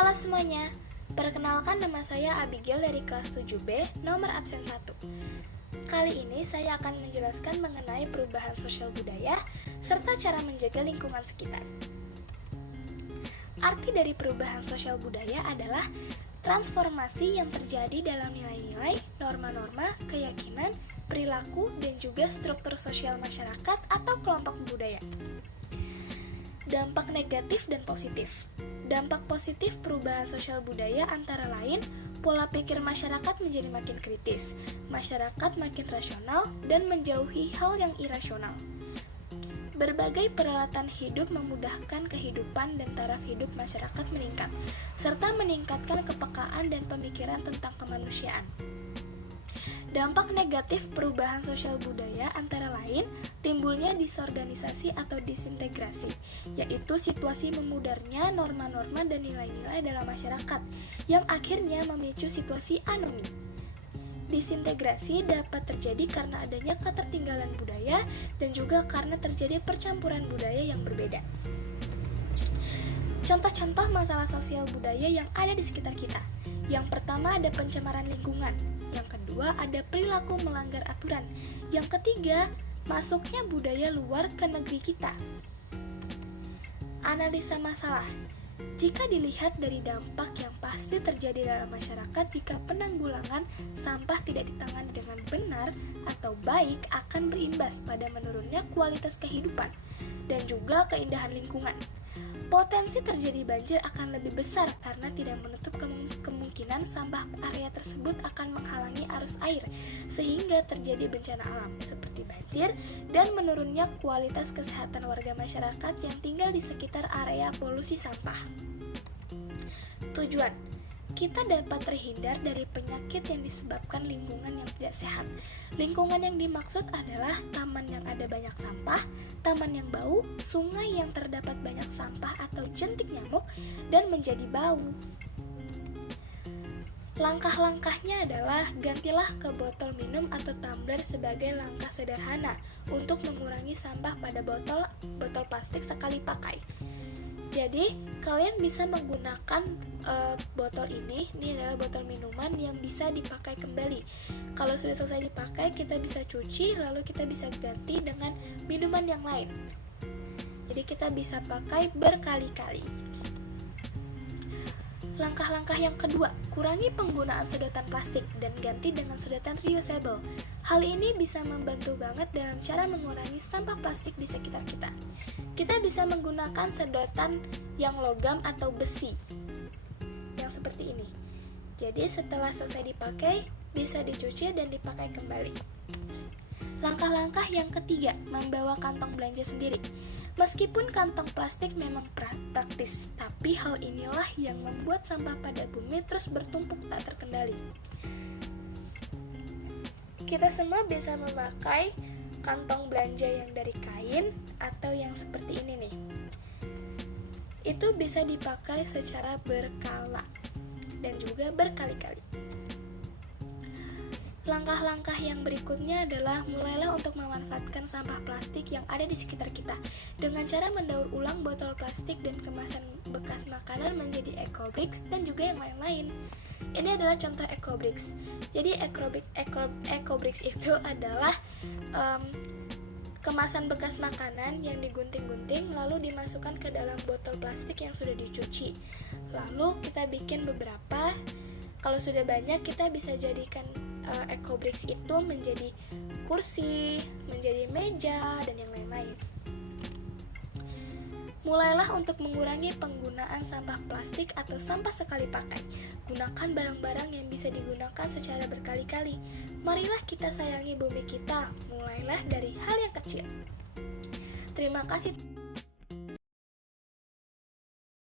Halo semuanya, perkenalkan nama saya Abigail dari kelas 7B, nomor absen 1. Kali ini saya akan menjelaskan mengenai perubahan sosial budaya serta cara menjaga lingkungan sekitar. Arti dari perubahan sosial budaya adalah transformasi yang terjadi dalam nilai-nilai, norma-norma, keyakinan, perilaku, dan juga struktur sosial masyarakat atau kelompok budaya. Dampak negatif dan positif. Dampak positif perubahan sosial budaya antara lain, pola pikir masyarakat menjadi makin kritis, masyarakat makin rasional, dan menjauhi hal yang irasional. Berbagai peralatan hidup memudahkan kehidupan dan taraf hidup masyarakat meningkat, serta meningkatkan kepekaan dan pemikiran tentang kemanusiaan. Dampak negatif perubahan sosial budaya antara lain timbulnya disorganisasi atau disintegrasi, yaitu situasi memudarnya norma-norma dan nilai-nilai dalam masyarakat yang akhirnya memicu situasi anomi. Disintegrasi dapat terjadi karena adanya ketertinggalan budaya dan juga karena terjadi percampuran budaya yang berbeda. Contoh-contoh masalah sosial budaya yang ada di sekitar kita. Yang pertama ada pencemaran lingkungan. Yang kedua ada perilaku melanggar aturan. Yang ketiga, masuknya budaya luar ke negeri kita. Analisa masalah. Jika dilihat dari dampak yang pasti terjadi dalam masyarakat jika penanggulangan sampah tidak ditangani dengan benar atau baik akan berimbas pada menurunnya kualitas kehidupan dan juga keindahan lingkungan. Potensi terjadi banjir akan lebih besar karena tidak menutup kemungkinan sampah area tersebut akan menghalangi arus air sehingga terjadi bencana alam seperti banjir dan menurunnya kualitas kesehatan warga masyarakat yang tinggal di sekitar area polusi sampah. Tujuan: kita dapat terhindar dari penyakit yang disebabkan lingkungan yang tidak sehat. Lingkungan yang dimaksud adalah taman yang ada banyak sampah, taman yang bau, sungai yang terdapat banyak sampah atau jentik nyamuk, dan menjadi bau. Langkah-langkahnya adalah gantilah ke botol minum atau tumbler sebagai langkah sederhana untuk mengurangi sampah pada botol plastik sekali pakai. Jadi, kalian bisa menggunakan botol ini adalah botol minuman yang bisa dipakai kembali. Kalau sudah selesai dipakai, kita bisa cuci, lalu kita bisa ganti dengan minuman yang lain. Jadi, kita bisa pakai berkali-kali. Langkah-langkah yang kedua, kurangi penggunaan sedotan plastik dan ganti dengan sedotan reusable. Hal ini bisa membantu banget dalam cara mengurangi sampah plastik di sekitar kita. Kita bisa menggunakan sedotan yang logam atau besi, yang seperti ini. Jadi setelah selesai dipakai, bisa dicuci dan dipakai kembali. Langkah-langkah yang ketiga, membawa kantong belanja sendiri. Meskipun kantong plastik memang praktis, tapi hal inilah yang membuat sampah pada bumi terus bertumpuk tak terkendali. Kita semua bisa memakai kantong belanja yang dari kain atau yang seperti ini nih. Itu bisa dipakai secara berkala dan juga berkali-kali. Langkah-langkah yang berikutnya adalah mulailah untuk memanfaatkan sampah plastik yang ada di sekitar kita dengan cara mendaur ulang botol plastik dan kemasan bekas makanan menjadi ecobricks dan juga yang lain-lain. Ini adalah contoh ecobricks. Jadi ecobricks itu adalah kemasan bekas makanan yang digunting-gunting lalu dimasukkan ke dalam botol plastik yang sudah dicuci. Lalu kita bikin beberapa. Kalau sudah banyak, kita bisa jadikan ecobricks itu menjadi kursi, menjadi meja, dan yang lain-lain. Mulailah untuk mengurangi penggunaan sampah plastik atau sampah sekali pakai. Gunakan barang-barang yang bisa digunakan secara berkali-kali. Marilah kita sayangi bumi kita, mulailah dari hal yang kecil. Terima kasih.